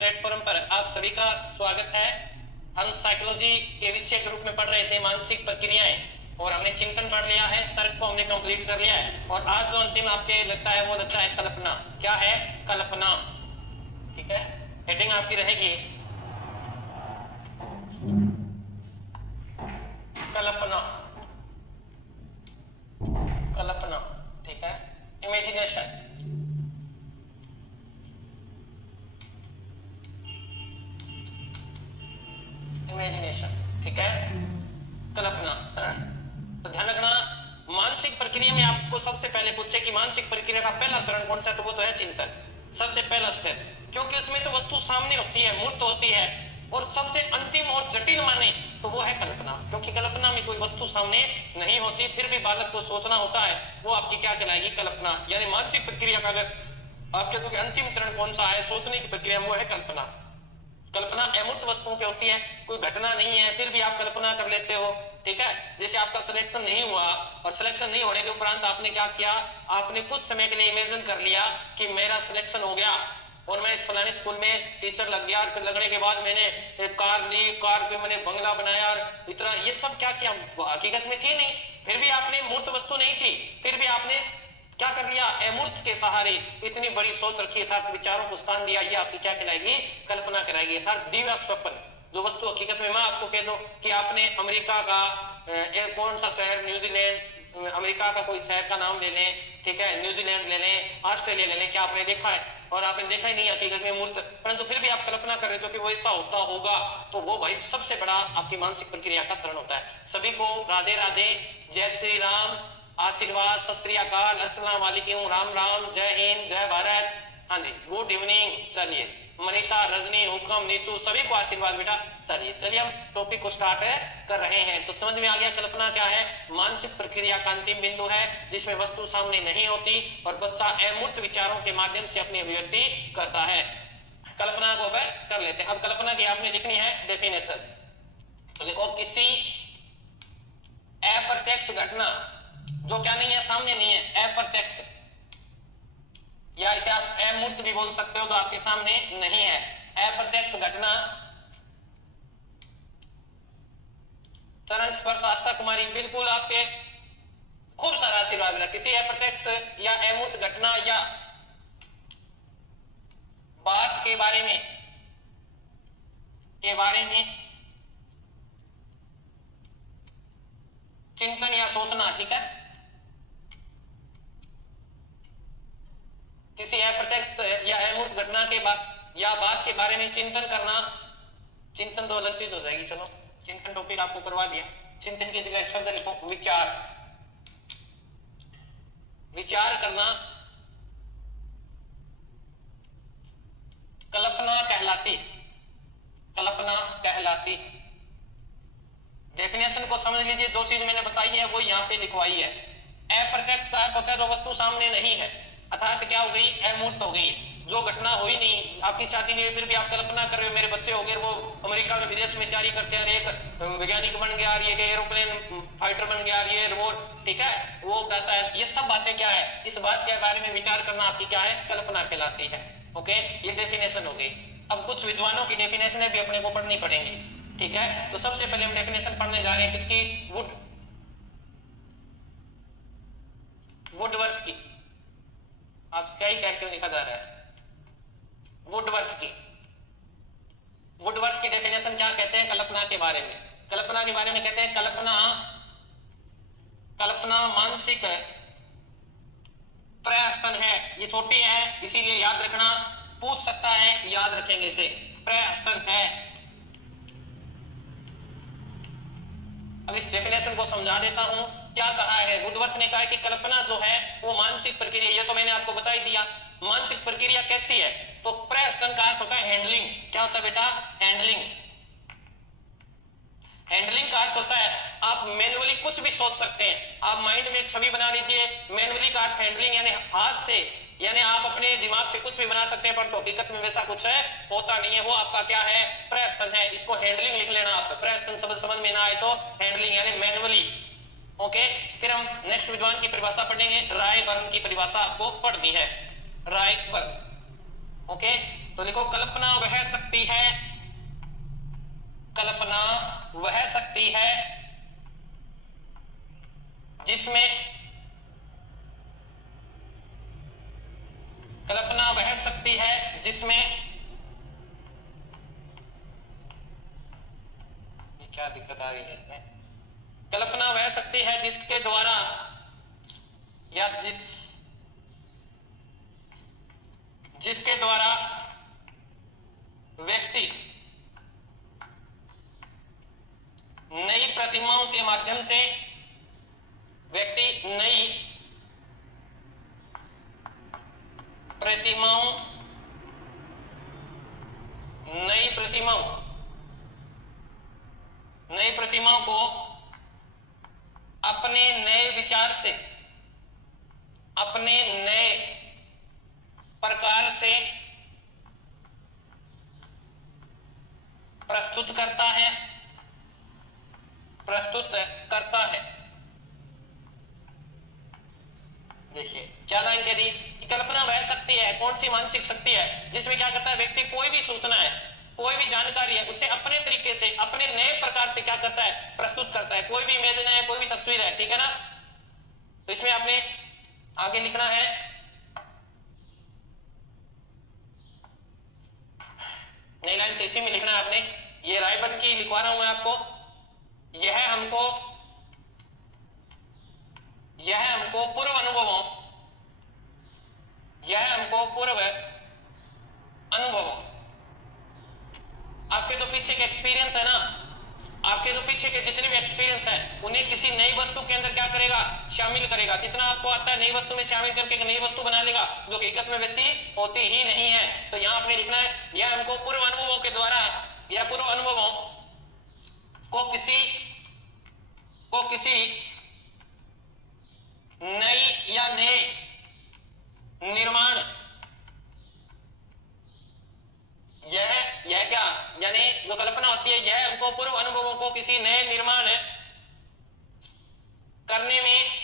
Platform पर आप सभी का स्वागत है। हम साइकोलॉजी के विषय के रूप में पढ़ रहे थे मानसिक प्रक्रियाएं, और हमने चिंतन पढ़ लिया है, तर्क को हमने कंप्लीट कर लिया है, और आज जो अंतिम आपके लगता है वो लगता है कल्पना। क्या है? कल्पना। ठीक है, हेडिंग आपकी रहेगी कल्पना। कल्पना, ठीक है, इमेजिनेशन। इमेजिनेशन, ठीक है, कल्पना। तो ध्यान रखना, मानसिक प्रक्रिया में आपको सबसे पहले पूछे कि मानसिक प्रक्रिया का पहला चरण कौन सा है, तो वो तो है चिंतन, सबसे पहला स्टेप। क्योंकि उसमें तो वस्तु सामने होती है, मूर्त होती है, और सबसे अंतिम और जटिल माने तो वो है कल्पना। क्योंकि कल्पना में कोई वस्तु सामने नहीं होती, फिर भी बालक को सोचना होता है, वो आपकी क्या कहलाएगी? कल्पना। यानी मानसिक प्रक्रिया का अगर आप कहते हो कि अंतिम चरण कौन सा है सोचने की प्रक्रिया, वो है कल्पना। कल्पना अमूर्त वस्तुओं पे होती है, कोई घटना नहीं है, फिर भी आप कल्पना कर लेते हो। ठीक है, जैसे आपका सिलेक्शन नहीं हुआ, और सिलेक्शन नहीं होने के उपरांत आपने क्या किया? आपने कुछ समय के लिए इमेजिन कर लिया कि मेरा सिलेक्शन हो गया और मैं इस फलाने स्कूल में टीचर लग गया, और फिर लगने के बाद मैंने एक कार ली, कार पे मैंने बंगला बनाया, और इतना ये सब क्या किया? हकीकत में थी नहीं, फिर भी आपने मूर्त वस्तु नहीं थी, फिर भी आपने क्या कर लिया? अमूर्त के सहारे इतनी बड़ी सोच रखी, अर्थात विचारों को स्थान दिया, ये आपकी क्या कहलाएगी? कल्पना कहलाएगी, अर्थात दिव्य स्वप्न। जो वस्तु हकीकत में, मैं आपको कह दूं कि आपने अमेरिका का कौन सा शहर, न्यूजीलैंड, अमेरिका का कोई शहर का नाम ले लें, ठीक है, न्यूजीलैंड ले लें, ऑस्ट्रेलिया ले लें, क्या आपने देखा है? और आपने देखा ही नहीं हकीकत में मूर्त, परंतु फिर भी आप कल्पना कर रहे हो कि वो ऐसा होता होगा, तो वो भाई सबसे बड़ा आपकी मानसिक प्रक्रिया का चरण होता है। सभी को राधे राधे, जय श्री राम, आशीर्वाद, सत श्री अकाल, अस्सलाम वालेकुम, राम राम, जय हिंद, जय भारत। हाँ जी, गुड इवनिंग। चलिए मनीषा, रजनी, हुक्म, नीतू, सभी को आशीर्वाद बेटा। चलिए हम टॉपिक को स्टार्ट कर रहे हैं। तो समझ में आ गया कल्पना क्या है? मानसिक प्रक्रिया का अंतिम बिंदु है जिसमें वस्तु सामने नहीं होती और बच्चा अमूर्त विचारों के माध्यम से अपनी अभिव्यक्ति करता है। कल्पना को कर लेते हैं। अब कल्पना की आपने लिखनी है डेफिनेशन। तो देखो, किसी अप्रत्यक्ष घटना जो क्या नहीं है, सामने नहीं है, अप्रत्यक्ष, या इसे आप अमूर्त भी बोल सकते हो, तो आपके सामने नहीं है। अप्रत्यक्ष घटना, चरण स्पर्श, आस्था कुमारी, बिल्कुल आपके खूब सारा आशीर्वाद मिला। किसी अप्रत्यक्ष या अमूर्त घटना या बात के बारे में चिंतन या सोचना, ठीक है। किसी अप्रत्यक्ष या अमूर्त घटना के या बात के बारे में चिंतन करना। चिंतन तो अलग चीज हो जाएगी, चलो चिंतन टॉपिक आपको करवा दिया। चिंतन की जगह शब्द लिखो विचार। विचार करना कल्पना कहलाती। कल्पना कहलाती। डेफिनेशन को समझ लीजिए, जो चीज मैंने बताई है वो यहाँ पे लिखवाई है। अप्रत्यक्ष का अर्थ होता है जो वस्तु सामने नहीं है, अर्थात क्या हो गई? अमूर्त हो गई, जो घटना हुई नहीं, आपकी शादी नहीं हुई, फिर भी आप कल्पना कर रहे हो मेरे बच्चे हो गए, वो अमेरिका में विदेश में तैयारी करते हैं, एक वैज्ञानिक बन गया, ये एरोप्लेन फाइटर बन गया, ये रोबोट, ठीक है, वो कहता है। ये सब बातें क्या है? इस बात के बारे में विचार करना आपकी क्या है? कल्पना कहलाती है। ओके, ये डेफिनेशन हो गई। अब कुछ विद्वानों की डेफिनेशन भी अपने को पढ़नी पड़ेंगी, ठीक है। तो सबसे पहले हम डेफिनेशन पढ़ने जा रहे हैं किसकी? वुडवर्थ की। आज क्या ही क्यों लिखा जा रहा है? वुडवर्थ की। वुडवर्थ की डेफिनेशन क्या कहते हैं कल्पना के बारे में? कल्पना के बारे में कहते हैं कल्पना मानसिक प्रहसन है। ये छोटी है इसीलिए याद रखना, पूछ सकता है, याद रखेंगे इसे। प्रहसन है। अब इस डेफिनेशन को समझा देता हूं। क्या कहा है? वुडवर्थ ने कहा है कि कल्पना जो है वो मानसिक प्रक्रिया, ये तो मैंने आपको बता ही दिया। मानसिक प्रक्रिया कैसी है? तो प्रहसन का अर्थ होता है हैंडलिंग। क्या होता है बेटा? हैंडलिंग। हैंडलिंग का अर्थ होता है आप मैन्युअली कुछ भी सोच सकते हैं। आप माइंड में एक छवि बना लीजिए, मैन्युअली का अर्थ हैंडलिंग, यानी हाथ से, यानी आप अपने दिमाग से कुछ भी बना सकते हैं, पर तो हकीकत में वैसा कुछ है होता नहीं है। वो आपका क्या है? प्रहसन है। इसको हैंडलिंग लिख लेना आप। प्रहसन शब्द समझ में ना आए तो हैंडलिंग यानी मैन्युअली। ओके, फिर हम नेक्स्ट विद्वान की परिभाषा पढ़ेंगे। रायबर्न की परिभाषा आपको पढ़नी है, रायबर्न। ओके, तो देखो, कल्पना वह शक्ति है, कल्पना वह शक्ति है जिसमें, कल्पना वह शक्ति है जिसमें, ये क्या दिक्कत आ रही है इसमें, कल्पना वह शक्ति है जिसके द्वारा या जिसके द्वारा व्यक्ति नई प्रतिमाओं के माध्यम से, व्यक्ति नई प्रतिमाओं को अपने नए विचार से, अपने नए प्रकार से प्रस्तुत करता है, देखिए क्या लाइन कह दी कि कल्पना वह शक्ति है, कौन सी मानसिक शक्ति है जिसमें क्या करता है, व्यक्ति कोई भी सूचना है, कोई भी जानकारी है, उसे अपने तरीके से, अपने नए प्रकार से क्या करता है, प्रस्तुत करता है। कोई भी इमेज है, कोई भी तस्वीर है, ठीक है ना। तो इसमें आपने आगे लिखना है, नई लाइन से इसी में लिखना है आपने, ये रायबन की लिखवा रहा हूं मैं आपको, यह हमको पूर्व अनुभवों, आपके तो पीछे के एक्सपीरियंस है ना, आपके तो पीछे के जितने भी एक्सपीरियंस है उन्हें किसी नई वस्तु के अंदर क्या करेगा, शामिल करेगा। जितना आपको आता है नई वस्तु में शामिल करके एक नई वस्तु बना लेगा जो हकीकत में वैसी होती ही नहीं है। तो यहां आपने लिखना है, यह हमको पूर्व अनुभवों के द्वारा या पूर्व अनुभवों को किसी नई या नए निर्माण, यह क्या, यानी जो कल्पना होती है, यह हमको पूर्व अनुभवों को किसी नए निर्माण करने में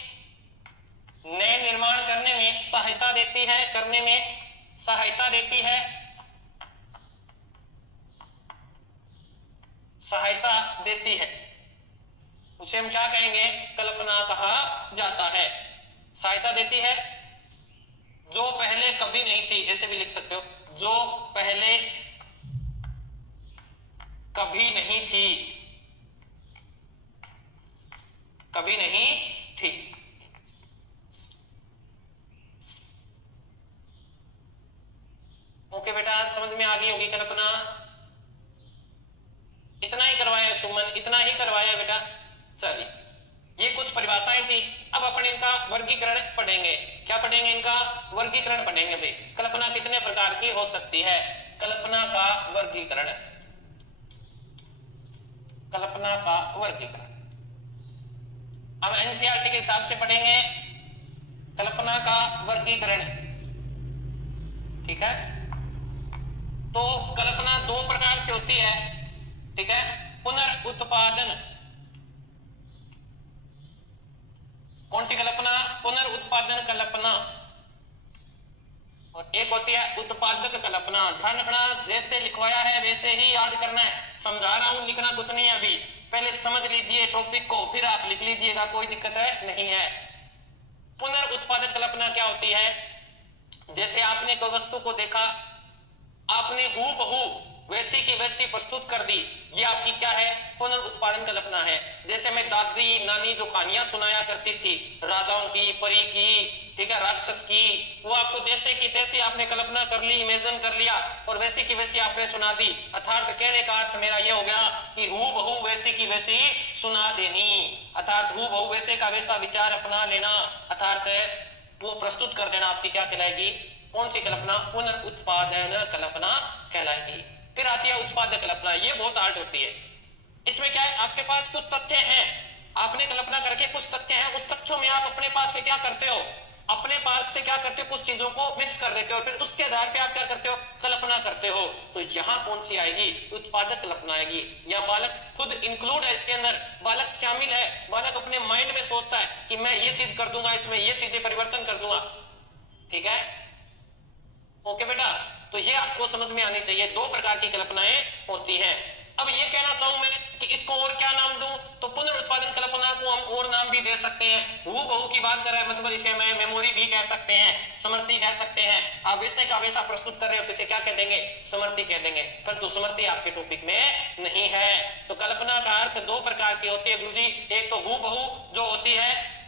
सहायता देती है, उसे हम क्या कहेंगे, कल्पना कहा जाता है। सहायता देती है जो पहले कभी नहीं थी, ऐसे भी लिख सकते हो, जो पहले कभी नहीं थी, ओके बेटा, समझ में आ गई होगी कल्पना। इतना ही करवाया सुमन, इतना ही करवाया बेटा। चलिए, ये कुछ परिभाषाएं थी, अब अपन इनका वर्गीकरण पढ़ेंगे। क्या पढ़ेंगे? इनका वर्गीकरण पढ़ेंगे भाई। कल्पना कितने प्रकार की हो सकती है, कल्पना का वर्गीकरण, अब एनसीईआरटी के हिसाब से पढ़ेंगे कल्पना का वर्गीकरण, ठीक है। तो कल्पना दो प्रकार से होती है, ठीक है। पुनर्उत्पादन, कौन सी कल्पना? पुनर्उत्पादन कल्पना, और एक होती है उत्पादक कल्पना। ध्यान रखना, जैसे लिखवाया है वैसे ही याद करना है, समझा रहा हूं, लिखना कुछ नहीं है अभी, पहले समझ लीजिए टॉपिक को, फिर आप लिख लीजिएगा, कोई दिक्कत है नहीं है। पुनर्उत्पादक कल्पना क्या होती है? जैसे आपने कोई वस्तु को देखा, आपने हूबहू वैसी की वैसी प्रस्तुत कर दी, ये आपकी क्या है? पुनर्उत्पादन कल्पना है। जैसे मैं दादी नानी जो कहानियां सुनाया करती थी, राजाओं की, परी की, ठीक है, राक्षस की, वो आपको जैसे की तैसी आपने कल्पना कर ली, इमेजिन कर लिया और वैसी की वैसी आपने सुना दी। अर्थात कहने का अर्थ मेरा ये हो गया कि हूबहू वैसी की वैसी सुना देनी, अर्थात हूबहू वैसे का वैसा विचार अपना लेना, अर्थात वो प्रस्तुत कर देना, आपकी क्या कहलाएगी? कौन सी कल्पना? पुनर्उत्पादन कल्पना कहलाएगी। फिर आती है उत्पादक कल्पना, ये बहुत हार्ड होती है। इसमें क्या है, आपके पास कुछ तथ्य हैं, आपने कल्पना करके कुछ तथ्य हैं, उस तथ्यों में आप अपने पास से क्या करते हो? अपने पास से क्या करते हो? कुछ चीजों को मिक्स कर देते हो, फिर उसके आधार पे आप क्या करते हो? कल्पना करते हो। तो यहां कौन सी आएगी? उत्पादक कल्पना आएगी। या बालक खुद इंक्लूड है इसके अंदर, बालक शामिल है, बालक अपने माइंड में सोचता है कि मैं ये चीज कर दूंगा, इसमें ये चीजें परिवर्तन कर दूंगा, ठीक है। ओके बेटा, तो ये आपको समझ में आनी चाहिए, दो प्रकार की कल्पनाएं होती हैं। अब ये कहना चाहूं मैं कि इसको और क्या नाम दूं, तो पुनरुत्पादन कल्पना को हम और नाम भी दे सकते हैं। हूबहू की बात कर रहे हैं मतलब इसे मैं मेमोरी भी कह सकते हैं, स्मृति कह सकते हैं। आप वैसे का वैसा प्रस्तुत कर रहे हो तो इसे क्या कह देंगे, स्मृति कह देंगे, परंतु स्मृति आपके टॉपिक में नहीं है। तो कल्पना का अर्थ दो प्रकार की होती है गुरुजी, एक तो हूबहू जो होती है,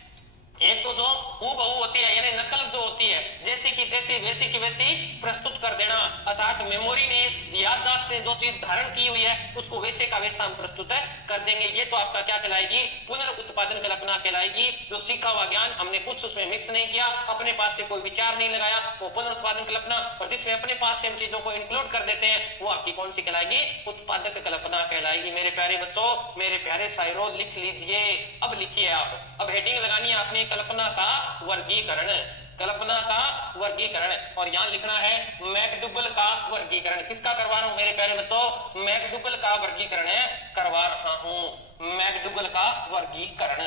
एक तो जो हूबहू होती है यानी नकल जो होती है, जैसी की तैसी वैसी की वैसी प्रस्तुत कर देना, अर्थात मेमोरी ने याददाश्त ने जो चीज धारण की हुई है उसको वैसे का वैसा हम प्रस्तुत कर देंगे। ये तो आपका क्या कहलाएगी, पुनरुत्पादन कल्पना कहलाएगी। जो सीखा हुआ ज्ञान हमने कुछ उसमें मिक्स नहीं किया, अपने पास से कोई विचार नहीं लगाया, वो पुनरुत्पादन कल्पना, और जिसमें अपने पास से हम चीजों को इंक्लूड कर देते हैं वो आपकी कौन सी कहलाएगी, उत्पादक कल्पना कहलाएगी। मेरे प्यारे बच्चों, मेरे प्यारे शायरों, लिख लीजिए। अब लिखिए आप, अब हेडिंग लगानी है आपने कल्पना का वर्गीकरण, कल्पना का वर्गीकरण, और यहां लिखना है मैकडूगल का वर्गीकरण। किसका करवा रहा हूं मेरे प्यारे बच्चों, मैकडूगल का वर्गीकरण करवा रहा हूं, मैकडूगल का वर्गीकरण।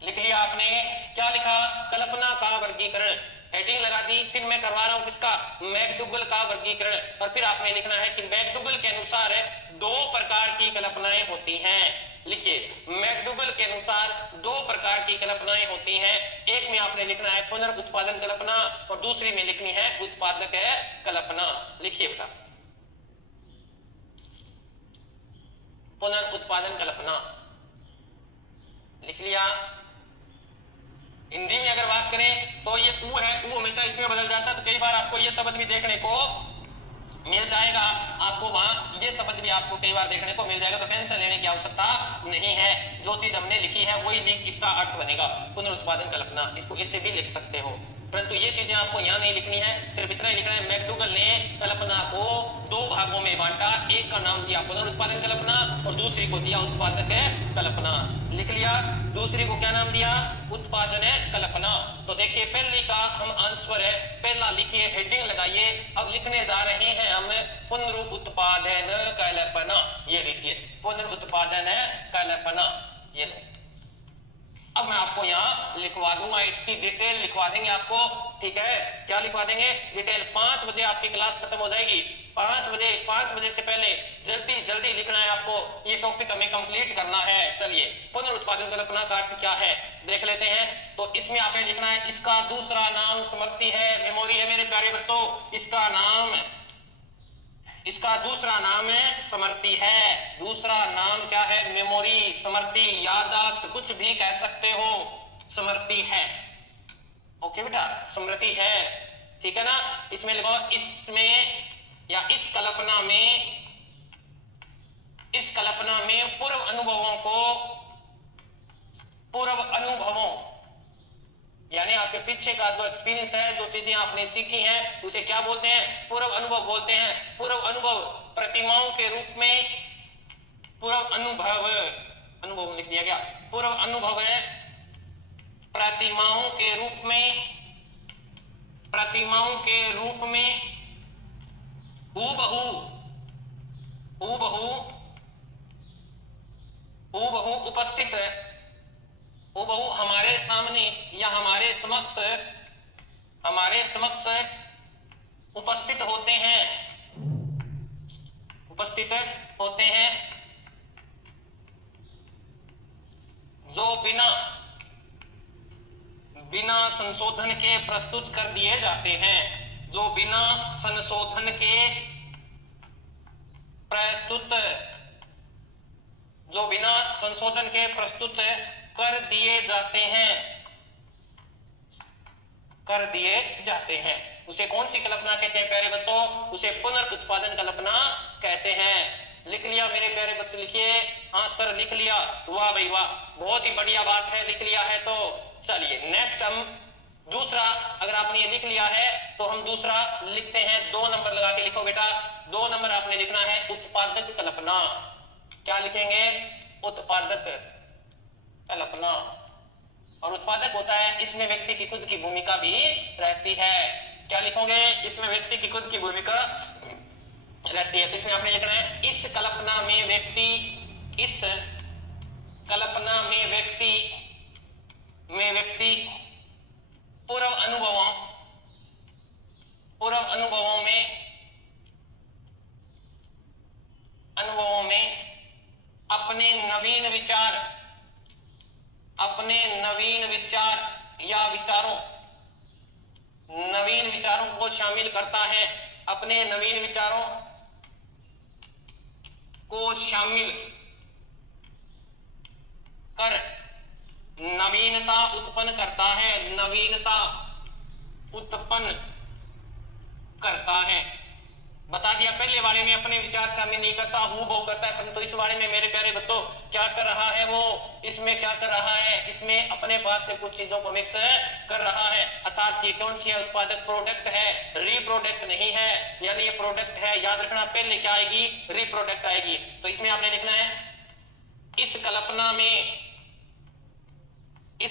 लिख लिया आपने, क्या लिखा, कल्पना का वर्गीकरण, हेडिंग लगा दी। फिर मैं करवा रहा हूं किसका, मैकडूगल का वर्गीकरण, और फिर आपने लिखना है कि मैकडूगल के अनुसार दो प्रकार की कल्पनाएं होती हैं। लिखिए, मैकडूगल के अनुसार दो प्रकार की कल्पनाएं होती हैं। एक में आपने लिखना है पुनरुत्पादन कल्पना और दूसरी में लिखनी है उत्पादक कल्पना। लिखिए बेटा, पुनरुत्पादन कल्पना लिख लिया। हिंदी में अगर बात करें तो ये ऊ है, ऊ हमेशा इसमें बदल जाता है, तो कई बार आपको ये शब्द भी देखने को मिल जाएगा, आपको वहां ये शब्द भी आपको कई बार देखने को मिल जाएगा, तो टेंशन लेने की आवश्यकता नहीं है। जो चीज हमने लिखी है वही लिख, इसका अर्थ बनेगा पुनरुत्पादन कल्पना। इसको ऐसे भी लिख सकते हो, परंतु ये चीजें आपको यहाँ नहीं लिखनी है, सिर्फ इतना ही लिखना है। मैकडूगल ने कल्पना को दो भागों में बांटा, एक का नाम दिया पुनरुत्पादन कल्पना और दूसरी को दिया उत्पादक कल्पना। लिख लिया, दूसरी को क्या नाम दिया, उत्पादन कल्पना। तो देखिए पहली का हम आंसर है, पहला लिखिए, हेडिंग लगाइए। अब लिखने जा रहे हैं हम पुनरुत्पादन कल्पना, ये लिखिए पुनरुत्पादन कल्पना, ये लो। अब मैं आपको यहाँ लिखवा दूंगा, इसकी डिटेल लिखवा देंगे आपको, ठीक है। क्या लिखवा देंगे, डिटेल। 5 बजे आपकी क्लास खत्म हो जाएगी, 5 बजे से पहले जल्दी जल्दी लिखना है आपको, ये टॉपिक हमें कंप्लीट करना है। चलिए, पुनरुत्पादन कल्पना का अर्थ क्या है देख लेते हैं। तो इसमें आपने लिखना है, इसका दूसरा नाम स्मृति है, मेमोरी है मेरे प्यारे बच्चों। इसका दूसरा नाम स्मृति है। दूसरा नाम क्या है, मेमोरी, स्मृति, याददाश्त, कुछ भी कह सकते हो, स्मृति है। ओके बेटा, स्मृति है, ठीक है ना। इसमें लिखो, इसमें या इस कल्पना में पूर्व अनुभवों यानी आपके पीछे का जो एक्सपीरियंस है, जो चीजें आपने सीखी हैं, उसे क्या बोलते हैं, पूर्व अनुभव बोलते हैं। पूर्व अनुभव प्रतिमाओं के रूप में, पूर्व अनुभव लिख दिया गया, पूर्व अनुभव है प्रतिमाओं के रूप में हूबहू उपस्थित है, हूबहू हमारे सामने या हमारे समक्ष उपस्थित होते हैं, जो बिना संशोधन के प्रस्तुत कर दिए जाते हैं, जो बिना संशोधन के प्रस्तुत कर दिए जाते हैं, उसे कौन सी कल्पना कहते हैं प्यारे बच्चों, उसे पुनरुत्पादन कल्पना कहते हैं। लिख लिया मेरे प्यारे बच्चे, लिखिए। हाँ सर लिख लिया, वाह भाई वाह, बहुत ही बढ़िया बात है, लिख लिया है। तो चलिए नेक्स्ट हम दूसरा, अगर आपने ये लिख लिया है तो हम दूसरा लिखते हैं। 2 नंबर लगा के लिखो बेटा, 2 नंबर आपने लिखना है उत्पादक कल्पना। क्या लिखेंगे, उत्पादक कल्पना। और उत्पादक होता है, इसमें व्यक्ति की खुद की भूमिका भी रहती है। क्या लिखोगे, इसमें व्यक्ति की खुद की भूमिका रहती है। तो इसमें आपने लिखना है, इस कल्पना में व्यक्ति पूर्व पूर्व अनुभवों में अपने नवीन विचार या नवीन विचारों को शामिल करता है, अपने नवीन विचारों को शामिल कर नवीनता उत्पन्न करता है, नवीनता उत्पन्न करता है। बता दिया पहले वाले में अपने विचार शामिल नहीं करता, हूं वो करता है, परंतु इस बारे में मेरे प्यारे बच्चों क्या कर रहा है वो, इसमें क्या कर रहा है, इसमें अपने पास से कुछ चीजों को मिक्स कर रहा है। अर्थात ये कौन सी है, उत्पादक प्रोडक्ट है, रिप्रोडक्ट नहीं है। यानी ये प्रोडक्ट है, याद रखना पहले क्या आएगी, रिप्रोडक्ट आएगी। तो इसमें आपने लिखना है इस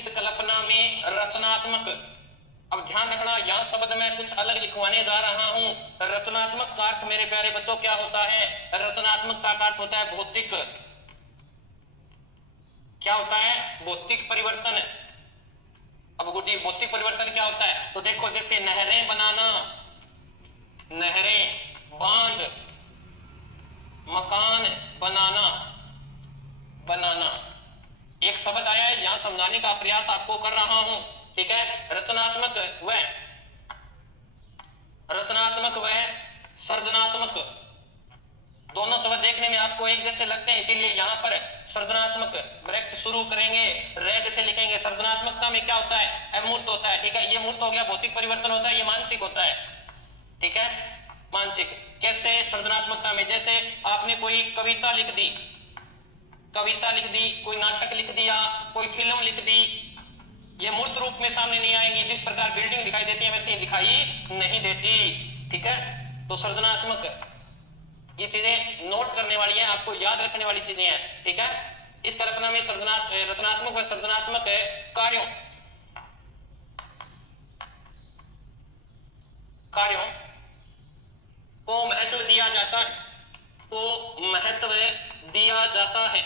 कल्पना में रचनात्मक। अब ध्यान रखना, यहां शब्द मैं कुछ अलग लिखवाने जा रहा हूं। रचनात्मक का अर्थ मेरे प्यारे बच्चों क्या होता है, रचनात्मक का अर्थ होता है भौतिक, क्या होता है, भौतिक परिवर्तन। अब गुड्डी भौतिक परिवर्तन क्या होता है, तो देखो जैसे नहरें बनाना, नहरें, बांध, मकान बनाना, एक शब्द आया है, यहां समझाने का प्रयास आपको कर रहा हूं, ठीक है। रचनात्मक व सृजनात्मक, दोनों शब्द देखने में आपको एक जैसे लगते हैं, इसीलिए यहां पर सृजनात्मक ब्रैकेट शुरू करेंगे, रेड से लिखेंगे। सृजनात्मकता में क्या होता है, अमूर्त होता है, ठीक है। ये मूर्त हो गया, भौतिक परिवर्तन होता है, ये मानसिक होता है, ठीक है, मानसिक। कैसे सृजनात्मकता में, जैसे आपने कोई कविता लिख दी, कोई नाटक लिख दिया, कोई फिल्म लिख दी, ये मूर्त रूप में सामने नहीं आएंगी। जिस प्रकार बिल्डिंग दिखाई देती है वैसे दिखाई नहीं देती, ठीक है। तो सृजनात्मक, ये चीजें नोट करने वाली है, आपको याद रखने वाली चीजें हैं, ठीक है। इस कल्पना में रचनात्मक व सृजनात्मक कार्यों को महत्व दिया जाता है,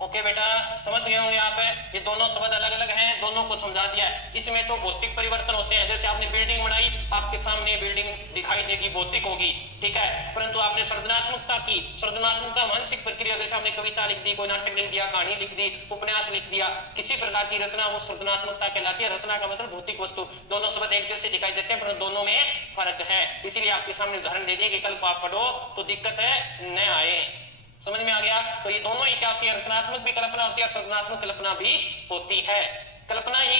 ओके बेटा, समझ गए होंगे आप। ये दोनों शब्द अलग अलग हैं, दोनों को समझा दिया है। इसमें तो भौतिक परिवर्तन होते हैं, जैसे आपने बिल्डिंग बनाई, आपके सामने बिल्डिंग दिखाई देगी, भौतिक होगी, ठीक है। परंतु आपने सृजनात्मकता मानसिक प्रक्रिया, जैसे आपने कविता लिख दी, कोई नाटक लिख दिया, कहानी लिख दी, उपन्यास लिख दिया, किसी प्रकार की रचना, वो सृजनात्मकता कहलाती है। रचना का मतलब भौतिक वस्तु। दोनों शब्द एक जैसे दिखाई देते हैं, परंतु दोनों में फर्क है। इसीलिए आपके सामने उदाहरण दे दिए कि कल आप पढ़ो तो दिक्कत न आए। समझ में आ गया। तो ये दोनों ही क्या होती है, रचनात्मक भी कल्पना होती है, सृजनात्मक कल्पना भी होती है। कल्पना ही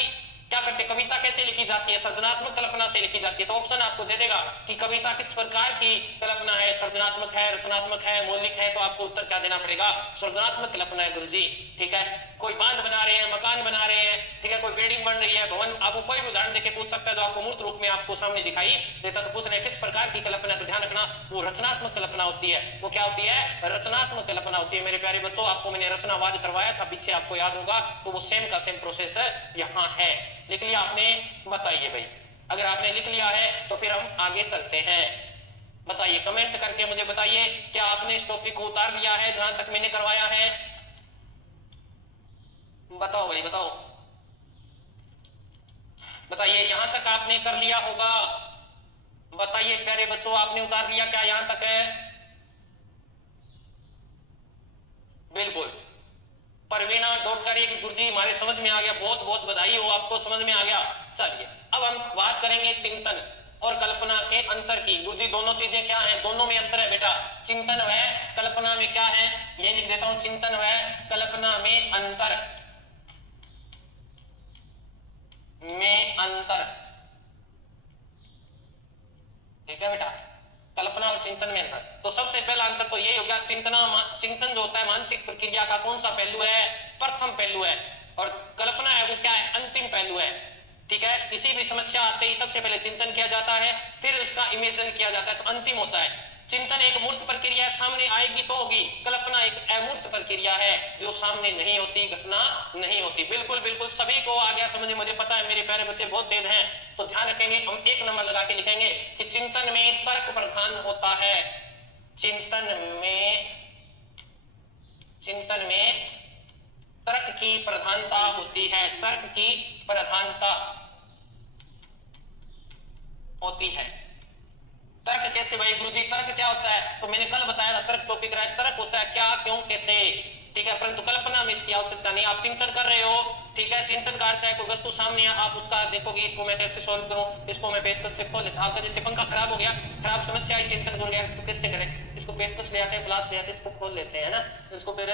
क्या करते, कविता कैसे लिखी जाती है, सृजनात्मक कल्पना से लिखी जाती है। तो ऑप्शन आपको दे देगा कि कविता किस प्रकार की कल्पना है, सृजनात्मक है, रचनात्मक है, मौलिक है। तो आपको उत्तर क्या देना पड़ेगा, सृजनात्मक कल्पना है गुरुजी, ठीक है। कोई बांध बना रहे हैं, मकान बना रहे हैं, ठीक है, कोई बिल्डिंग बन रही है, भवन, आपको कोई भी उदाहरण देके पूछ सकता है जो आपको मूर्त रूप में आपको सामने दिखाई देता। तो पूछ रहे किस प्रकार की कल्पना, तो ध्यान रखना वो रचनात्मक कल्पना होती है। वो क्या होती है, रचनात्मक कल्पना होती है। मेरे प्यारे बच्चों, आपको मैंने रचनावाद करवाया था पीछे, आपको याद होगा, तो वो सेम का सेम प्रोसेस यहाँ है। लिख लिया आपने, बताइए भाई। अगर आपने लिख लिया है तो फिर हम आगे चलते हैं। बताइए, कमेंट करके मुझे बताइए, क्या आपने इस टॉपिक को उतार लिया है जहां तक मैंने करवाया है। बताओ भाई, बताओ, बताइए, यहां तक आपने कर लिया होगा। बताइए प्यारे बच्चों, आपने उतार लिया क्या यहां तक है? बिल्कुल। परवीना डॉक्टर एक गुरुजी हमारे समझ में आ गया, बहुत बहुत बधाई हो, आपको समझ में आ गया। चलिए अब हम बात करेंगे चिंतन और कल्पना के अंतर की। गुरुजी दोनों चीजें क्या है, दोनों में अंतर है बेटा। चिंतन व कल्पना में क्या है, ये लिख देता हूं, चिंतन व कल्पना में अंतर, ठीक है बेटा। कल्पना और चिंतन में अंतर, तो सबसे पहला अंतर तो ये हो गया, चिंतन जो होता है मानसिक प्रक्रिया का कौन सा पहलू है, प्रथम पहलू है, और कल्पना है वो क्या है, अंतिम पहलू है, ठीक है। किसी भी समस्या आते ही सबसे पहले चिंतन किया जाता है, फिर उसका इमेजिन किया जाता है, तो अंतिम होता है। चिंतन एक मूर्त प्रक्रिया, सामने आएगी तो होगी। कल्पना एक अमूर्त प्रक्रिया है, जो सामने नहीं होती, घटना नहीं होती। बिल्कुल बिल्कुल, सभी को आ गया समझे, मुझे पता है मेरे प्यारे बच्चे बहुत तेज हैं। तो ध्यान रखेंगे, हम एक नंबर लगा के लिखेंगे कि चिंतन में तर्क प्रधान होता है। चिंतन में तर्क की प्रधानता होती है, तर्क की प्रधानता होती है। तर्क कैसे भाई गुरुजी, तर्क क्या होता है? तो मैंने कल बताया था, तर्क टॉपिक रहा है, तर्क होता है क्या, क्यों, कैसे, ठीक है। परंतु कल्पना में इसकी आवश्यकता नहीं। आप चिंतन कर रहे हो, ठीक है, चिंतन का अर्थ है कोई वस्तु सामने है, आप उसका देखोगे इसको मैं कैसे सॉल्व करूं, इसको मैं पेचकस से खोल लेता। आपका जैसे पंखा खराब हो गया, खराब समस्या आई, चिंतन कर गया, इसको कैसे करें, इसको पेचकस ले आते हैं, प्लास ले आते हैं, इसको खोल लेते हैं ना, इसको फिर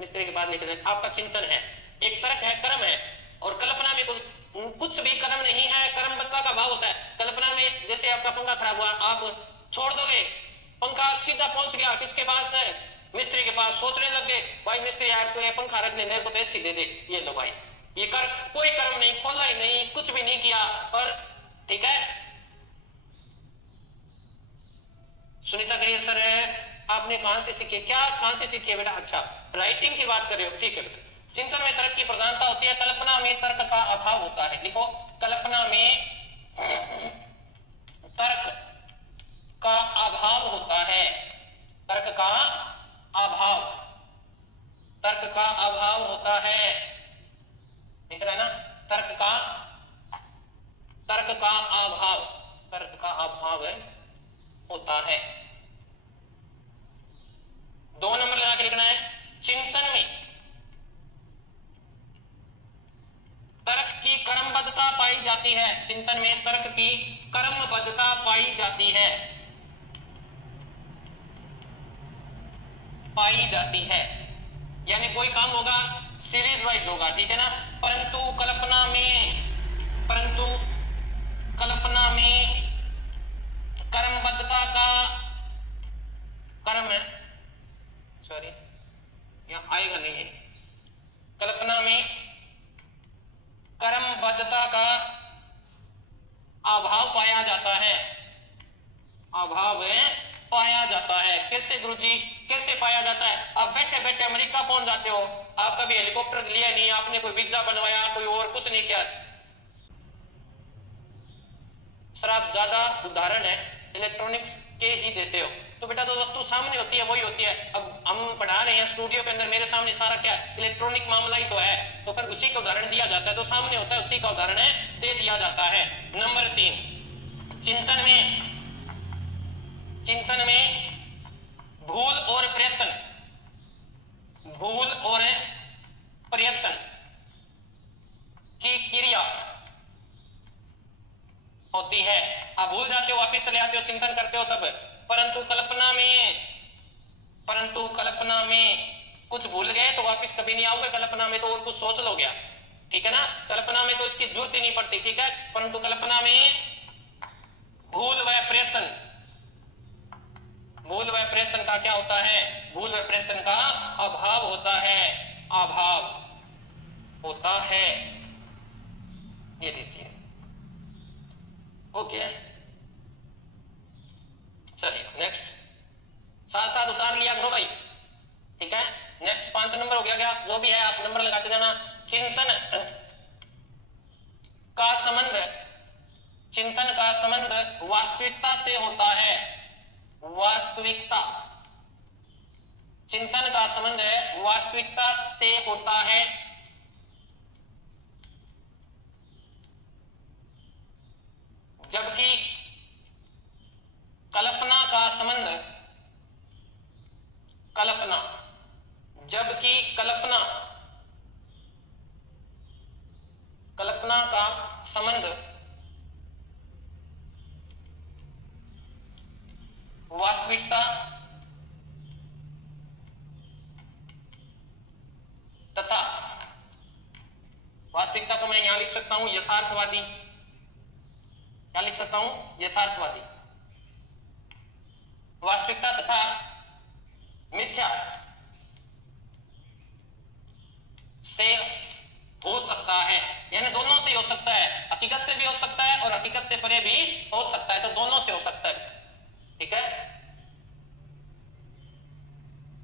मिस्त्री के बाद लेकर जाते। आपका चिंतन है, एक तर्क है, कर्म है। और कल्पना में कुछ भी कर्म नहीं है, कर्मबद्धता का भाव होता है। कल्पना में जैसे आपका पंखा खराब हुआ, आप छोड़ दोगे, पंखा सीधा पहुंच गया किसके पास है, मिस्त्री के पास। सोचने लग गए भाई मिस्त्री यार तो ये पंखा रखने मेरे को तो ऐसी दे दे, ये लो भाई, ये कर कोई कर्म नहीं, खोला ही नहीं, कुछ भी नहीं किया, और ठीक है। सुनीता करिए सर आपने कहां से सीखी, क्या कहां से सीखी है बेटा? अच्छा राइटिंग की बात कर रहे हो, ठीक है बेटा। चिंतन में तर्क की प्रधानता होती है, कल्पना में तर्क का अभाव होता है। लिखो, कल्पना में तर्क का अभाव होता है, तर्क का अभाव, तर्क का अभाव होता है, दिख रहा है ना, तर्क का अभाव, तर्क का अभाव होता है। 2 नंबर लगा के लिखना है, चिंतन में तर्क की कर्मबद्धता पाई जाती है, चिंतन में तर्क की कर्मबद्धता पाई जाती है, पाई जाती है। यानी कोई काम होगा सीरीज वाइज होगा, ठीक है ना। परंतु कल्पना में कर्मबद्धता का कर्म है, सॉरी यहां आएगा नहीं है, कल्पना में कर्मबद्धता का अभाव पाया जाता है, अभाव पाया जाता है। कैसे गुरुजी, कैसे पाया जाता है? आप बैठे बैठे अमेरिका पहुंच जाते हो, आप कभी हेलीकॉप्टर लिया नहीं, आपने कोई वीजा बनवाया, कोई और कुछ नहीं किया। सर आप ज्यादा उदाहरण है इलेक्ट्रॉनिक्स के ही देते हो, तो बेटा जो वस्तु सामने होती है वही होती है। अब हम पढ़ा रहे हैं स्टूडियो के अंदर, मेरे सामने सारा क्या है, इलेक्ट्रॉनिक मामला ही तो है, तो फिर उसी का उदाहरण दिया जाता है, तो सामने होता है उसी का उदाहरण है दे दिया जाता है। नंबर 3, चिंतन में भूल और प्रयत्न, भूल और प्रयत्न की क्रिया होती है। आप भूल जाते हो, वापिस चले आते हो, चिंतन करते हो तब। परंतु कल्पना में कुछ भूल गए तो वापिस कभी नहीं आओगे, कल्पना में तो और कुछ सोच लोगे, ठीक है ना। कल्पना में तो इसकी जरूरत ही नहीं पड़ती, ठीक है। परंतु कल्पना में भूल व प्रयत्न का क्या होता है? भूल व प्रयत्न का अभाव होता है, अभाव होता है। ये लीजिए, ओके चलिए नेक्स्ट, साथ साथ उतार लिया करो भाई, ठीक है। नेक्स्ट 5 नंबर हो गया क्या? जो भी है आप नंबर लगाते जाना। चिंतन का संबंध वास्तविकता से होता है, वास्तविकता, चिंतन का संबंध वास्तविकता से होता है। जबकि कल्पना का संबंध, जबकि कल्पना का संबंध वास्तविकता तथा, वास्तविकता को मैं यहां लिख सकता हूं यथार्थवादी, क्या लिख सकता हूं? यथार्थवादी। वास्तविकता तथा मिथ्या से हो सकता है, यानी दोनों से हो सकता है, हकीकत से भी हो सकता है और हकीकत से परे भी हो सकता है, तो दोनों से हो सकता है, ठीक है।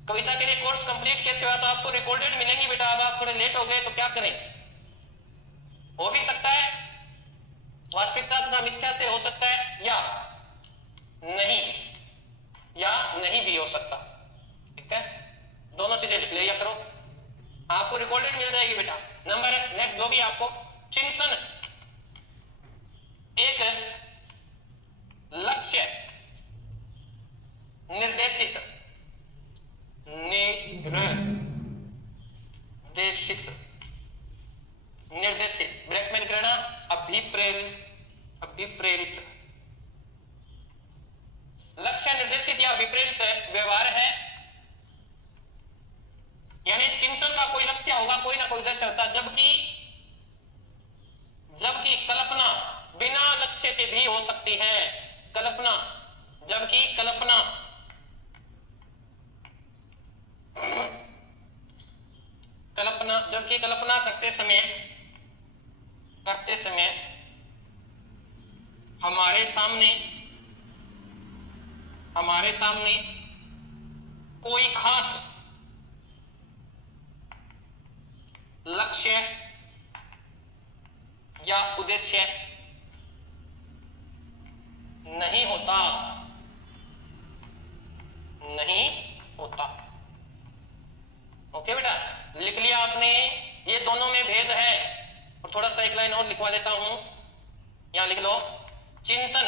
कविता के लिए कोर्स कंप्लीट कैसे हुआ? तो आपको रिकॉर्डेड मिलेंगी बेटा। अब आप थोड़े लेट हो गए तो क्या करें? हो भी सकता है वास्तविकता तथा मिथ्या से हो सकता है, या नहीं भी हो सकता, ठीक है। दोनों चीजें लिख लिया करो, आपको रिकॉर्डेड मिल जाएगी बेटा। नंबर नेक्स्ट जो भी आपको, चिंतन एक लक्ष्य निर्देशित ब्रेक में निकलना अभिप्रेरित लक्ष्य निर्देशित या विपरीत व्यवहार है, यानी चिंतन का कोई लक्ष्य होगा, कोई ना कोई उद्देश्य होता, जबकि कल्पना बिना लक्ष्य के भी हो सकती है। जबकि कल्पना करते समय हमारे सामने कोई खास लक्ष्य या उद्देश्य नहीं होता। ओके बेटा, लिख लिया आपने? ये दोनों में भेद है। और थोड़ा सा एक लाइन और लिखवा देता हूं, यहां लिख लो। चिंतन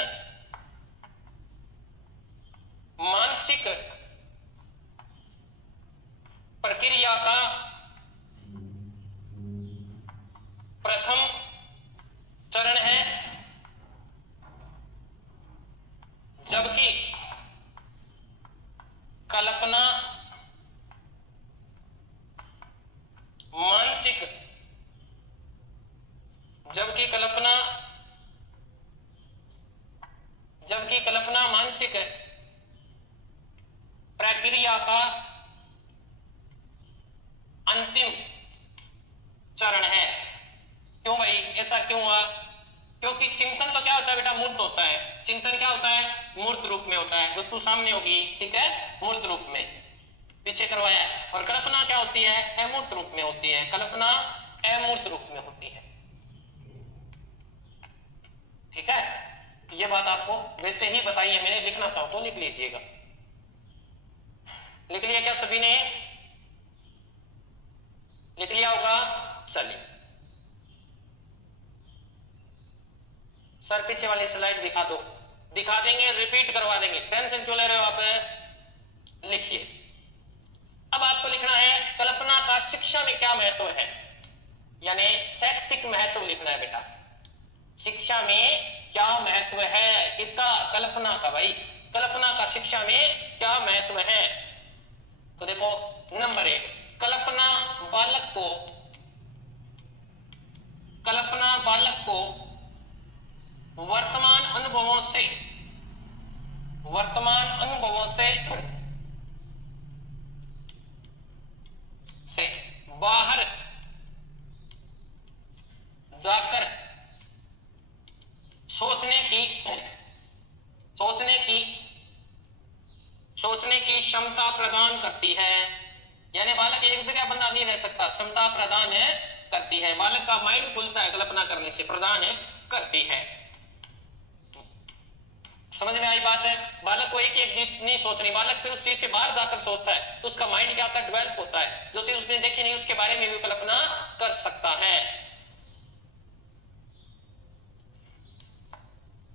मानसिक प्रक्रिया का प्रथम चरण है, जबकि कल्पना मानसिक प्रक्रिया का अंतिम चरण है। क्यों भाई, ऐसा क्यों हुआ? क्योंकि चिंतन तो क्या होता है बेटा? मूर्त होता है। चिंतन क्या होता है? मूर्त रूप में होता है, वस्तु सामने होगी, ठीक है, मूर्त रूप में पीछे करवाया। और कल्पना क्या होती है? अमूर्त रूप में होती है। कल्पना अमूर्त रूप में होती है, ठीक है। ये बात आपको वैसे ही बताई है मैंने, लिखना चाहो तो लिख लीजिएगा। लिख लिया क्या सभी ने? लिख लिया होगा? चलिए सर पीछे वाली स्लाइड दिखा दो। दिखा देंगे, रिपीट करवा देंगे, टेंशन क्यों ले रहे हो आप? लिखिए। अब आपको लिखना है कल्पना का शिक्षा में क्या महत्व है, यानी शैक्षिक महत्व लिखना है बेटा। शिक्षा में क्या महत्व है किसका? कल्पना का। भाई कल्पना का शिक्षा में क्या महत्व है? तो देखो, नंबर 1, कल्पना बालक को वर्तमान अनुभवों से बाहर जाकर सोचने की क्षमता प्रदान करती है। यानी बालक एक जगह बंदा नहीं रह सकता, क्षमता प्रदान करती है। बालक का माइंड खुलता है कल्पना करने से, प्रदान करती है। समझ में आई बात है? बालक को एक चीज नहीं सोचनी, बालक फिर उस चीज से बाहर जाकर सोचता है, तो उसका माइंड क्या होता है? डेवलप होता है। जो चीज उसने देखी नहीं उसके बारे में भी कल्पना कर सकता है।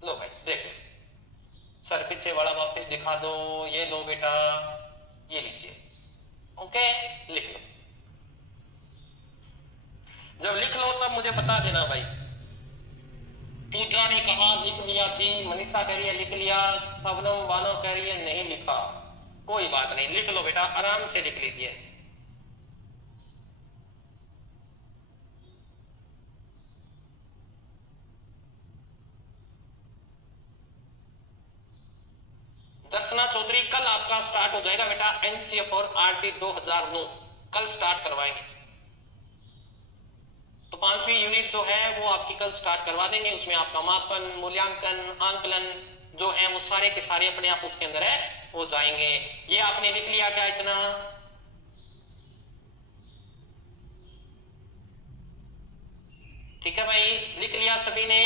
लो भाई देखो, सर पीछे वाला वापस दिखा दो। ये लो बेटा, ये लीजिए। ओके, लिख लो। जब लिख लो तब मुझे बता देना भाई। पूजा ने कहा लिख लिया जी, मनीषा कह रही है लिख लिया, सबनम बानो कह रही है नहीं लिखा। कोई बात नहीं, लिख लो बेटा, आराम से लिख लीजिए। दर्शना चौधरी, कल आपका स्टार्ट हो जाएगा बेटा एनसीएफ और आरटी 2009, कल स्टार्ट करवाएंगे। तो 5वीं यूनिट जो है वो आपकी कल स्टार्ट करवा देंगे। उसमें आपका मापन, मूल्यांकन, आंकलन जो है वो सारे के सारे अपने आप उसके अंदर हो जाएंगे। ये आपने लिख लिया क्या इतना? ठीक है भाई, लिख लिया सभी ने?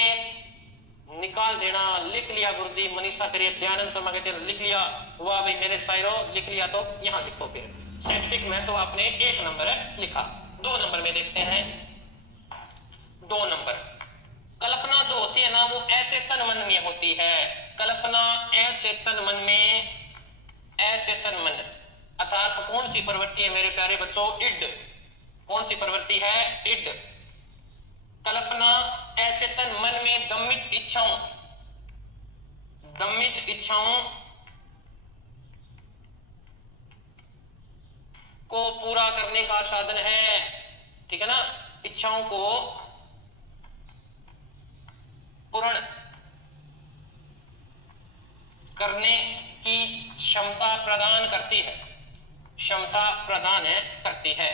निकाल देना। लिख लिया गुरुजी, मनीषा करिए, दयानंद शर्मा कहते लिख लिया। वाह भाई मेरे शायरों, लिख लिया तो यहां लिखो। फिर शैक्षिक में तो आपने 1 नंबर लिखा। 2 नंबर में देखते हैं। 2 नंबर, कल्पना जो होती है ना वो अचेतन मन में होती है। कल्पना अचेतन मन में, अचेतन मन अर्थात कौन सी प्रवृत्ति है मेरे प्यारे बच्चों? इड। कौन सी प्रवृत्ति है? इड। कल्पना अचेतन मन में दमित इच्छाओं, दमित इच्छाओं को पूरा करने का साधन है। ठीक है ना? इच्छाओं को पूर्ण करने की क्षमता प्रदान करती है, क्षमता प्रदान करती है।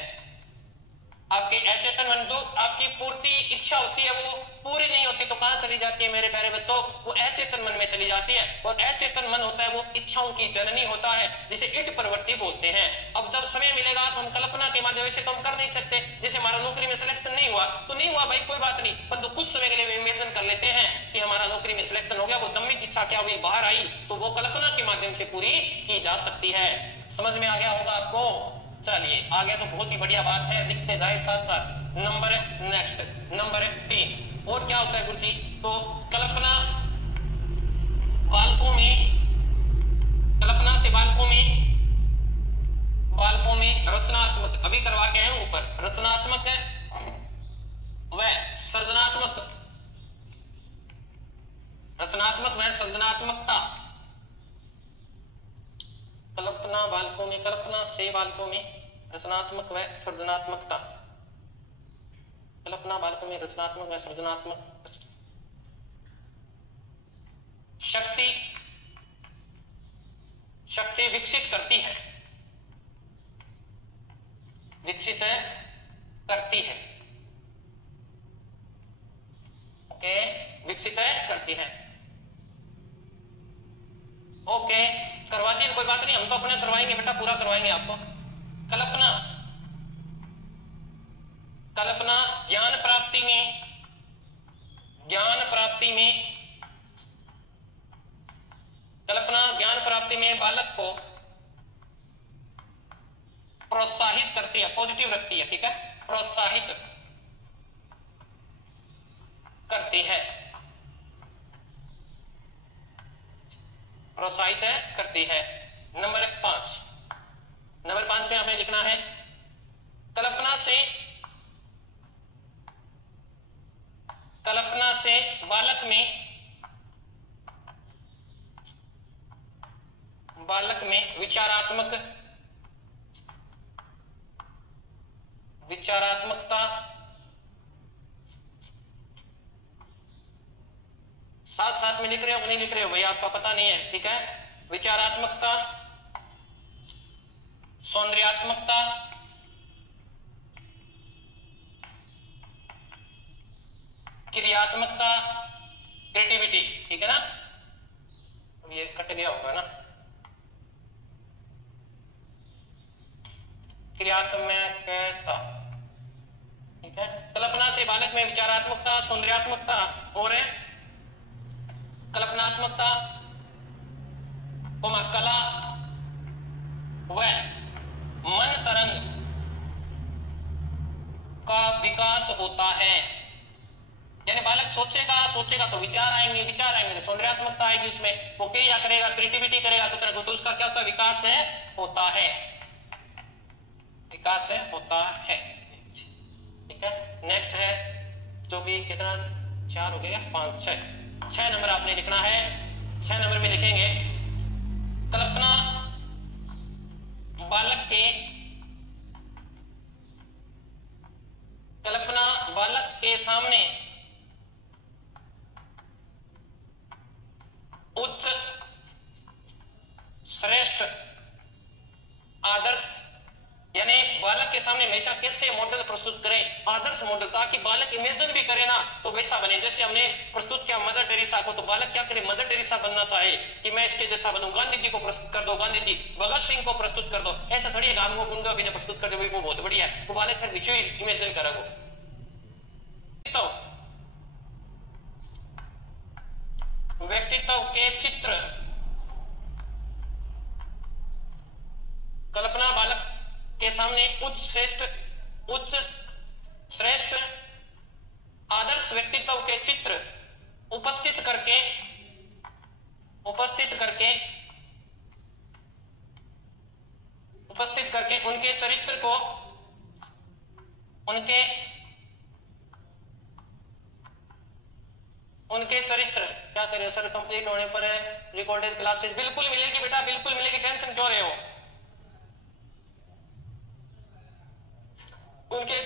आपके अचेतन मन जो आपकी पूर्ति इच्छा होती है वो पूरी नहीं होती तो कहां चली जाती है मेरे प्यारे बच्चों? वो अचेतन मन में चली जाती है। और अचेतन मन होता है वो इच्छाओं की जननी होता है, जिसे इड प्रवृत्ति बोलते हैं। अब जब समय मिलेगा तो हम कल्पना के माध्यम से तो हम कर नहीं सकते। जैसे हमारा नौकरी में सिलेक्शन नहीं हुआ तो नहीं हुआ भाई, कोई बात नहीं, परंतु कुछ समय के लिए इमेजिन कर लेते हैं कि हमारा नौकरी में सिलेक्शन हो गया, वो दमित इच्छा क्या हुई, बाहर आई, तो वो कल्पना के माध्यम से पूरी की जा सकती है। समझ में आ गया होगा आपको? चलिए आगे तो बहुत ही बढ़िया बात है, लिखते जाए साथ साथ। नंबर नेक्स्ट, नंबर 3 और क्या होता है गुरुजी? तो कल्पना बालकों में, कल्पना से बालकों में रचनात्मक, अभी करवा के आए ऊपर, रचनात्मक है व सृजनात्मक, रचनात्मक व सृजनात्मकता। कल्पना बालकों में, कल्पना से बालकों में रचनात्मक व सृजनात्मकता, कल्पना बालकों में रचनात्मक व सृजनात्मक शक्ति, शक्ति विकसित करती है, विकसित करती है। ओके, विकसित करती है। ओके, करवा दी कोई बात नहीं, हम तो अपने करवाएंगे बेटा, पूरा करवाएंगे आपको। कल्पना, कल्पना ज्ञान प्राप्ति में, ज्ञान प्राप्ति में, कल्पना ज्ञान प्राप्ति में बालक को प्रोत्साहित करती है, पॉजिटिव रखती है। ठीक है, प्रोत्साहित करती है, प्रोत्साहित करती है। नंबर 5, नंबर 5 में आपने लिखना है कल्पना से, कल्पना से बालक में, बालक में विचारात्मक, विचारात्मकता, साथ साथ में लिख रहे हो नहीं लिख रहे हो भाई, आपका पता नहीं है। ठीक है, विचारात्मकता, सौंदर्यात्मकता, क्रियात्मकता, क्रिएटिविटी। ठीक है ना? ये कट गया होगा ना, क्रियात्मकता। ठीक है, कल्पना से बालक में विचारात्मकता, सौंदर्यात्मकता और कल्पनात्मकता, कला व मन तरंग का विकास होता है। यानी बालक सोचेगा, सोचेगा तो विचार आएंगे, विचार आएंगे तो सौंदर्यात्मकता आएगी, उसमें वो क्रिया करेगा, क्रिएटिविटी करेगा, कुछ ना कुछ, तो उसका क्या होता है? विकास है, होता है, विकास है, होता है। ठीक है, नेक्स्ट है जो भी कितना 4 हो गया, 5, 6 नंबर आपने लिखना है। 6 नंबर में लिखेंगे कल्पना बालक के, कल्पना बालक के सामने उच्च, श्रेष्ठ, आदर्श, यानी बालक के सामने हमेशा कैसे मॉडल प्रस्तुत करें? आदर्श मॉडल, ताकि बालक इमेजिन भी करे ना तो वैसा बने। जैसे हमने प्रस्तुत किया मदर टेरेसा को, तो बालक क्या करे? मदर टेरेसा बनना चाहे कि मैं इसके जैसा बनूं। गांधी जी को प्रस्तुत कर दो, गांधी जी, भगत सिंह को प्रस्तुत कर दो, ऐसा थोड़ी है वो गुंडा भी ने प्रस्तुत कर दो, वो बहुत बढ़िया है, वो बालक फिर विजुअल इमेजिन करे। वो व्यक्तित्व के चित्र, कल्पना बालक के सामने उच्च, श्रेष्ठ, आदर्श व्यक्तित्व के चित्र उपस्थित करके उनके चरित्र को उनके चरित्र क्या करें सर, कंप्लीट होने पर रिकॉर्डेड क्लासेस बिल्कुल मिलेगी बेटा, बिल्कुल मिलेगी, टेंशन क्यों रहे हो। उनके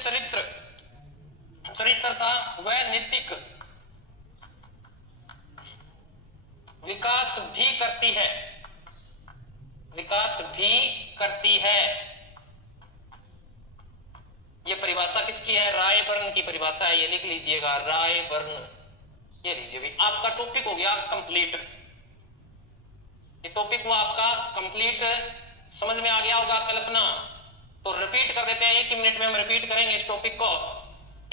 चरित्रता व नैतिक विकास भी करती है। ये परिभाषा किसकी है, रायबर्न की परिभाषा है, ये लिख लीजिएगा, रायबर्न। ये लीजिए भाई, आपका टॉपिक हो गया कंप्लीट। ये टॉपिक हुआ आपका कंप्लीट, समझ में आ गया होगा। कल्पना तो रिपीट कर देते हैं, 1 मिनट में हम रिपीट करेंगे इस टॉपिक को,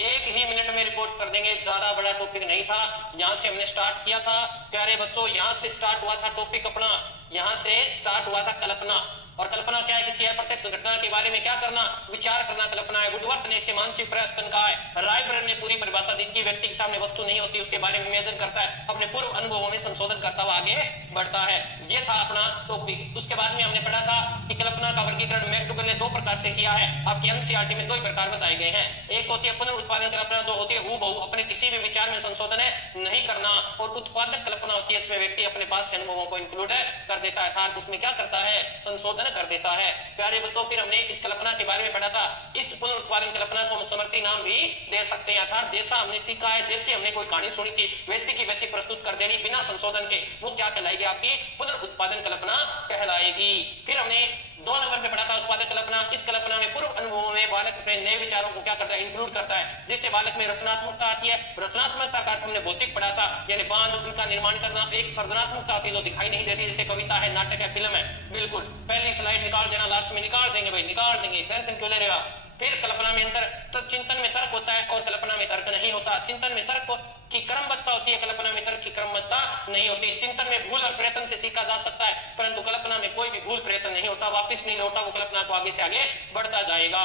1 ही मिनट में रिपोर्ट कर देंगे, ज्यादा बड़ा टॉपिक नहीं था। यहां से हमने स्टार्ट किया था प्यारे बच्चों, यहां से स्टार्ट हुआ था टॉपिक अपना, यहां से स्टार्ट हुआ था कल्पना। और कल्पना क्या है, किसी अप्रत्यक्ष घटना के बारे में क्या करना, विचार करना कल्पना है। वुडवर्थ ने इसे मानसिक प्रयासन कहा है। रायबर्न ने पूरी परिभाषा दी कि व्यक्ति के सामने वस्तु नहीं होती, उसके बारे में इमेजिन करता है, अपने पूर्व अनुभवों में संशोधन करता हुआ आगे बढ़ता है। ये था अपना टॉपिक। उसके बाद में हमने पढ़ा था कि कल्पना का वर्गीकरण मैकडूगल ने 2 प्रकार से किया है। आपकी एनसीईआरटी में 2 ही प्रकार बताए गए हैं। एक होती है पुनर्उत्पादन कल्पना, जो होती है हूबहू अपने किसी भी विचार में संशोधन नहीं करना, और उत्पादक कल्पना होती है, इसमें व्यक्ति अपने पास से अनुभवों को इंक्लूड कर देता है, अर्थात उसमें क्या करता है, संशोधन कर देता है। प्यारे बच्चों, फिर हमने इस कल्पना के बारे में पढ़ा था, इस पुनरुत्पादन कल्पना को हम समर्थी नाम भी दे सकते हैं, अर्थात जैसा हमने सीखा है, जैसे हमने कोई कहानी सुनी थी वैसी की वैसी प्रस्तुत कर देनी बिना संशोधन के, वो क्या कहलाएगी, आपकी पुनरुत्पादन कल्पना कहलाएगी। फिर हमने 2 नंबर पे पढ़ा था उत्पादक कल्पना। इस कल्पना में पूर्व अनुभवों में बालक अपने नए विचारों को क्या करता है, इंक्लूड करता है, जिससे बालक में रचनात्मकता आती है। रचनात्मकता का हमने भौतिक पढ़ा था, यानी बांध उनका निर्माण करना, एक सृजनात्मकता आती है जो दिखाई नहीं देती, जैसे कविता है, नाटक है, फिल्म है। बिल्कुल पहली स्लाइड निकाल देना, लास्ट में निकाल देंगे भाई, निकाल देंगे, टेंशन क्यों ले रहे हो। फिर कल्पना में अंतर, तो चिंतन में तर्क होता है और कल्पना में तर्क नहीं होता। चिंतन में तर्क की क्रमबद्धता होती है, कल्पना में तर्क की क्रमबद्धता नहीं होती। चिंतन में भूल और प्रयत्न से सीखा जा सकता है, परंतु कल्पना में कोई भी भूल प्रयत्न नहीं होता, वापस नहीं लौटा, वो कल्पना को आगे से आगे बढ़ता जाएगा।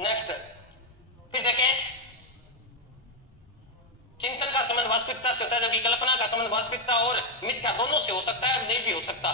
नेक्स्ट फिर देखें, चिंतन का संबंध वास्तविकता से होता है, जबकि कल्पना का संबंध वास्तविकता और मिथ्या दोनों से हो सकता है और नहीं भी हो सकता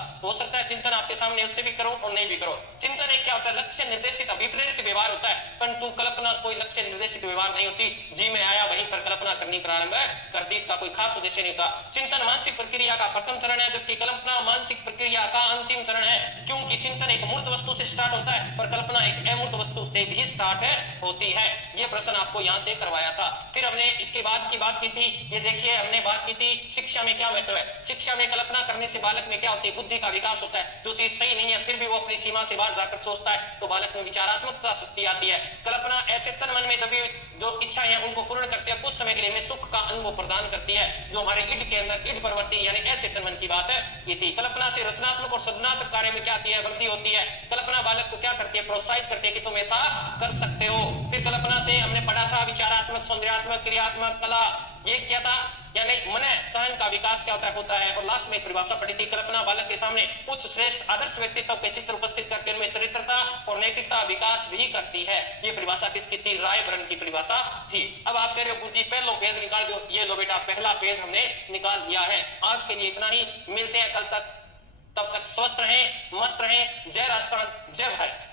है चिंतन आपके सामने, उससे भी करो और नहीं भी करो। चिंतन एक क्या होता है, लक्ष्य निर्देशित अभिप्रेरित व्यवहार होता है, परंतु कल्पना कोई लक्ष्य निर्देशित व्यवहार नहीं होती। जी में आया वहीं पर कल्पना करनी प्रारंभ कर दी, इसका कोई खास उद्देश्य नहीं होता। चिंतन मानसिक प्रक्रिया का प्रथम चरण है, जबकि कल्पना मानसिक प्रक्रिया का अंतिम चरण है, क्योंकि चिंतन एक मूर्त वस्तु से स्टार्ट होता है और कल्पना एक अमूर्त वस्तु से भी स्टार्ट होती है। ये प्रश्न आपको यहाँ से करवाया था। फिर हमने इसके बाद की बात की थी, ये देखिए हमने बात की थी शिक्षा में क्या महत्व है। शिक्षा में कल्पना करने से बालक में क्या होती है, बुद्धि का विकास होता है। जो चीज सही नहीं है फिर भी वो अपनी सीमा से बाहर जाकर सोचता है, तो बालक में विचारात्मकता शक्ति आती है। कल्पना अचेतन मन में दबी जो इच्छाएं हैं उनको पूर्ण करती है, कुछ समय के लिए हमें सुख का अनुभव प्रदान करती है, जो हमारे ईड के अंदर ईड प्रवृत्ति यानी अचेतन मन की बात है ये थी। कल्पना से रचनात्मक और सृजनात्मक कार्य में क्या आती है, वृद्धि होती है। कल्पना बालक को क्या करती है, प्रोत्साहित करती है कि तुम ऐसा कर सकते हो। फिर कल्पना से हमने पढ़ा था विचारात्मक, सौंदर्यात्मक, क्रियात्मक, कला, ये क्या था, यानी मन सहन का विकास क्या होता है। और लास्ट में एक परिभाषा पढ़ी थी, कल्पना बालक के सामने उच्च श्रेष्ठ आदर्श व्यक्तित्व के चित्र उपस्थित करके उनमें चरित्रता और नैतिकता विकास भी करती है। ये परिभाषा किसकी थी, रायबर्न की परिभाषा थी। अब आप कह रहे हो जी पहला पेज निकाल दो, ये लो बेटा पहला पेज हमने निकाल दिया है। आज के लिए इतना ही, मिलते हैं कल तक, तब तक स्वस्थ रहें, मस्त रहें। जय राजस्थान, जय भारत।